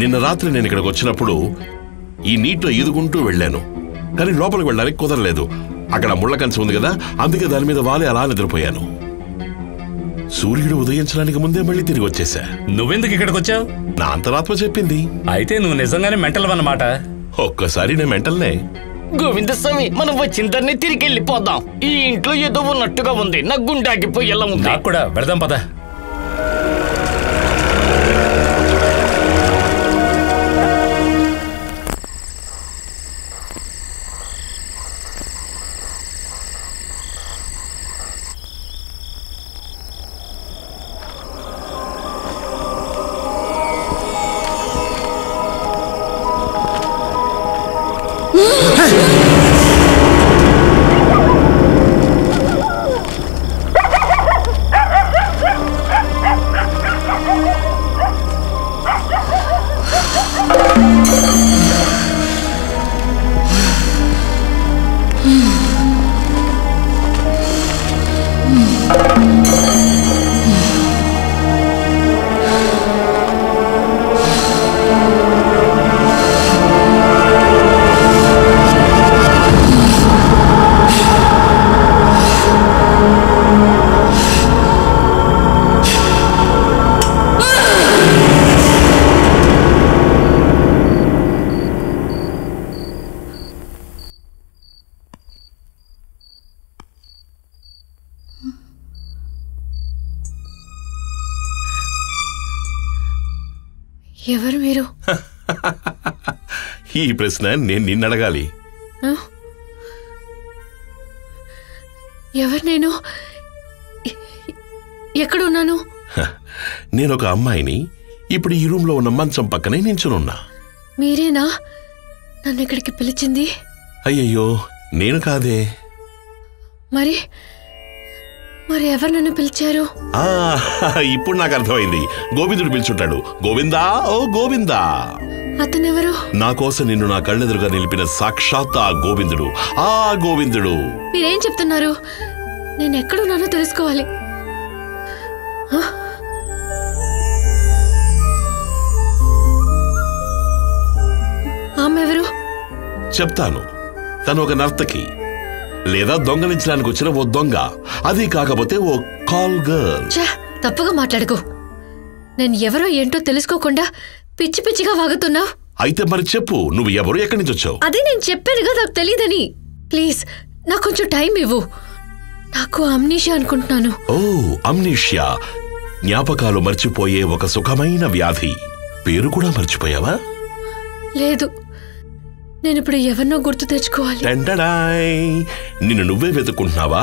నిన్న రాత్రి నేను ఇక్కడికి వచ్చినప్పుడు ఈ నీటిలో ఈదుకుంటూ వెళ్ళాను, కానీ లోపలికి వెళ్ళడానికి కుదరలేదు. అక్కడ ముళ్ళ కంచె ఉంది కదా, అందుకే దాని మీద వాలి అలా నిద్రపోయాను. సూర్యుడు ఉదయించడానికి ముందే మళ్ళీ తిరిగి వచ్చేసా. నువ్వెందుకు ఇక్కడికి వచ్చావు? నా అంతరాత్మ చెప్పింది. అయితే నువ్వు నిజంగానే మెంటల్ అన్నమాట. ఒక్కసారి నేను మెంటల్నే. గోవిందస్వామి, మనం వచ్చిందరినీ తిరిగి వెళ్ళిపోదాం. ఈ ఇంట్లో ఏదో ఉన్నట్టుగా ఉంది, నా గుండె ఆగిపోయి ఎలా ఉంది. నాకు కూడా వెళదాం పద. ఎవరు మీరు? ఈ ప్రశ్న నేను నిన్ను అడగాలి. ఎవరు నేను? ఎక్కడున్నాను? నేను ఒక అమ్మాయిని. ఇప్పుడు ఈ రూమ్ లో ఉన్న మంచం పక్కనే నించునున్నా. మీరేనా నన్ను ఇక్కడికి పిలిచింది? అయ్యయ్యో, నేను కాదే. మరి ఎవరు నన్ను పిలిచారు? ఇప్పుడు నాకు అర్థమైంది. గోవిందుడు పిలుచుంటాడు. గోవిందా, ఓ గోవిందా. అతనెవరు? నా కోసం నిన్ను నా కళ్ళెదురుగా నిలిపిన సాక్షాత్ ఆ గోవిందుడు. ఆ గోవిందుడు. మీరేం చెప్తున్నారు? నేను ఎక్కడున్నానో తెలుసుకోవాలి. ఆమె ఎవరు? చెప్తాను. తను ఒక నర్తకి, లేదా దొంగలించడానికి వచ్చిన ఓ దొంగ. అది కాకపోతే ఓ కాల్ గర్ల్. తప్పుగా మాట్లాడుకో. నేను ఎవరో ఏంటో తెలుసుకోకుండా పిచ్చి పిచ్చిగా వాగుతున్నావు. అయితే మరి చెప్పు, నువ్వు ఎవరు, ఎక్కడి నుంచి వచ్చావు? అదే నేను చెప్పానుగా, నాకు తెలియదని. ప్లీజ్ నాకు కొంచెం టైం ఇవ్వు. నాకు అమ్నీషియా అనుకుంటున్నాను. ఓ, అమ్నీషియా. జ్ఞాపకాలు మర్చిపోయే ఒక సుఖమైన వ్యాధి. పేరు కూడా మర్చిపోయావా? లేదు, నేను ఇప్పుడు ఎవరినో గుర్తు తెచ్చుకోవాలి. నిన్ను నువ్వే వెతుక్కుంటున్నావా?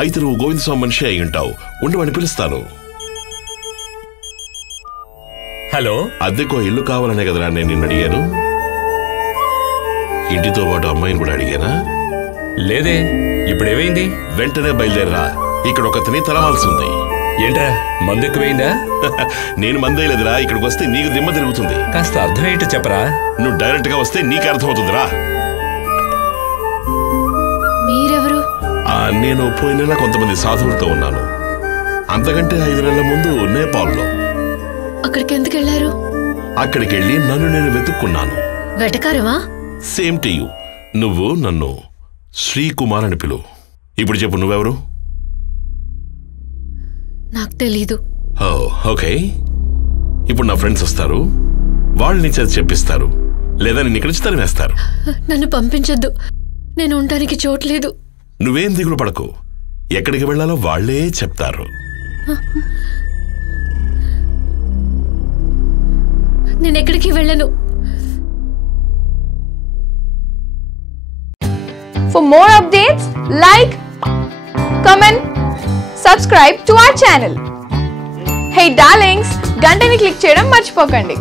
అయితే నువ్వు గోవిందస్వామి మనిషి అయి ఉంటావు. ఉండవని పిలుస్తాను. హలో, అద్దెకో ఇల్లు కావాలనే కదరా నేను నిన్ను అడిగాను. ఇంటితో పాటు అమ్మాయిని కూడా అడిగానా? లేదే. ఇప్పుడు ఏమైంది? వెంటనే బయలుదేరరా. ఇక్కడ ఒకతని తలవాల్సింది. ఏంట్రా, మందు ఎక్కువైందా? నేను మందేలేదురా. ఇక్కడికి వస్తే నీకు దిమ్మ తిరుగుతుంది. కాస్త అర్థం ఏంటో చెప్పరా. నువ్వు డైరెక్ట్ గా వస్తే నీకు అర్థమవుతుందిరా. మీరెవరు? నేను పోయిన నెల కొంతమంది సాధువులతో ఉన్నాను. అంతకంటే 5 నెలల ముందు నేపాల్లో. అక్కడికి ఎందుకు వెళ్ళారు? అక్కడికి వెళ్ళి నన్ను నేను వెతుక్కున్నాను. వెటకారమా? Same to you. నువ్వు నన్ను శ్రీకుమార్ అని పిలువు. ఇప్పుడు చెప్పు, నువ్వెవరు? నాకు తెలీదు. ఓకే. ఇప్పుడు నా ఫ్రెండ్స్ వస్తారు. వాళ్ళు నీ చేత చెప్పిస్తారు, లేదా నేను ఇక్కడి నుంచి తరిమేస్తారు. నన్ను పంపించొద్దు. నేను ఉండడానికి చోట్లేదు. నువ్వేం దిగులు పడకు. ఎక్కడికి వెళ్ళాలో వాళ్లే చెప్తారు. నేను ఎక్కడికి వెళ్ళను. For more updates, like, comment, subscribe to our channel. Hey darlings, గంటని click చేయడం మర్చిపోకండి.